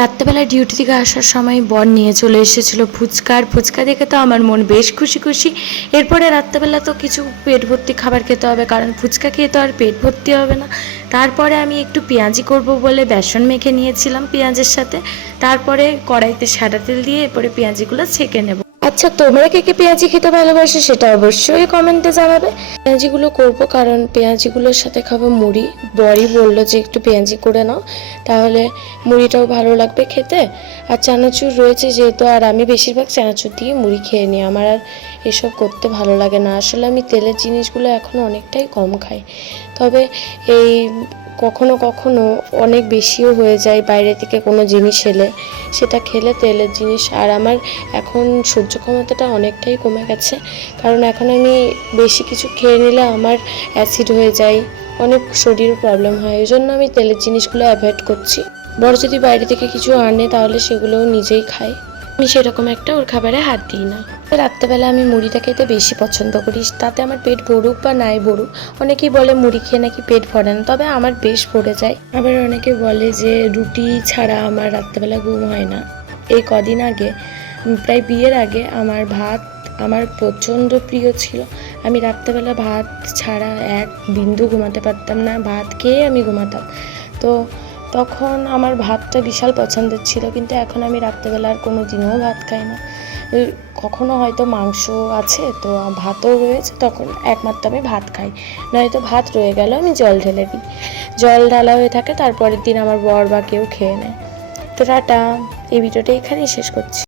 রাত্রেবেলা ডিউটি থেকে আসার সময় বর নিয়ে চলে এসেছিলো ফুচকা, আর ফুচকা দেখে তো আমার মন বেশ খুশি খুশি। এরপরে রাত্রেবেলা তো কিছু পেট ভর্তি খাবার খেতে হবে, কারণ ফুচকা খেয়ে তো আর পেট ভর্তি হবে না। তারপরে আমি একটু পেঁয়াজি করব বলে বেসন মেখে নিয়েছিলাম পেঁয়াজের সাথে। তারপরে কড়াইতে সাদা তেল দিয়ে এরপরে পেঁয়াজিগুলো ছেঁকে নেব। আচ্ছা, তোমরা কে কে পেঁয়াজি খেতে ভালোবাসো সেটা অবশ্যই কমেন্টে জানাবে। পেঁয়াজিগুলো করব কারণ পেঁয়াজিগুলোর সাথে খাবো মুড়ি। বরই বললো যে একটু পেঁয়াজি করে নাও, তাহলে মুড়িটাও ভালো লাগবে খেতে। আর চানাচুর রয়েছে যেহেতু, আর আমি বেশিরভাগ চানাচুর দিয়ে মুড়ি খেয়ে নিই। আমার আর এসব করতে ভালো লাগে না। আসলে আমি তেলের জিনিসগুলো এখন অনেকটাই কম খাই, তবে এই কখনো কখনো অনেক বেশিও হয়ে যায় বাইরে থেকে কোনো জিনিস এলে, সেটা খেলে তেলের জিনিস। আর আমার এখন সহ্য ক্ষমতাটা অনেকটাই কমে গেছে, কারণ এখন আমি বেশি কিছু খেয়ে নিলে আমার অ্যাসিড হয়ে যায়, অনেক শরীর প্রবলেম হয়। এই জন্য আমি তেলের জিনিসগুলো অ্যাভয়েড করছি। বড় যদি বাইরে থেকে কিছু আনে তাহলে সেগুলোও নিজেই খাই, আমি সেরকম একটা ওর খাবারে হাত দিই না। রাত্রেবেলা আমি মুড়িটা খেতে বেশি পছন্দ করি, তাতে আমার পেট ভরুক বা নাই ভরুক। অনেকেই বলে মুড়ি খেয়ে নাকি পেট ভরে না, তবে আমার বেশ ভরে যায়। আবার অনেকে বলে যে রুটি ছাড়া আমার রাত্রেবেলা ঘুম হয় না। এই কদিন আগে, প্রায় বিয়ের আগে, আমার ভাত আমার প্রচণ্ড প্রিয় ছিল। আমি রাত্রেবেলা ভাত ছাড়া এক বিন্দু ঘুমাতে পারতাম না, ভাত খেয়ে আমি ঘুমাতাম। তো তখন আমার ভাতটা বিশাল পছন্দের ছিল, কিন্তু এখন আমি রাত্রেবেলা আর কোনো দিনও ভাত খাই না। কখনো হয়তো মাংস আছে তো ভাতও রয়েছে, তখন একমাত্র আমি ভাত খাই, নয়তো ভাত রয়ে গেল আমি জল ঢেলে দিই। জল ঢালা হয়ে থাকে, তারপরের দিন আমার বর বা কেউ খেয়ে নেয়। তো টাটা, এই ভিডিওটা এখানেই শেষ করছি।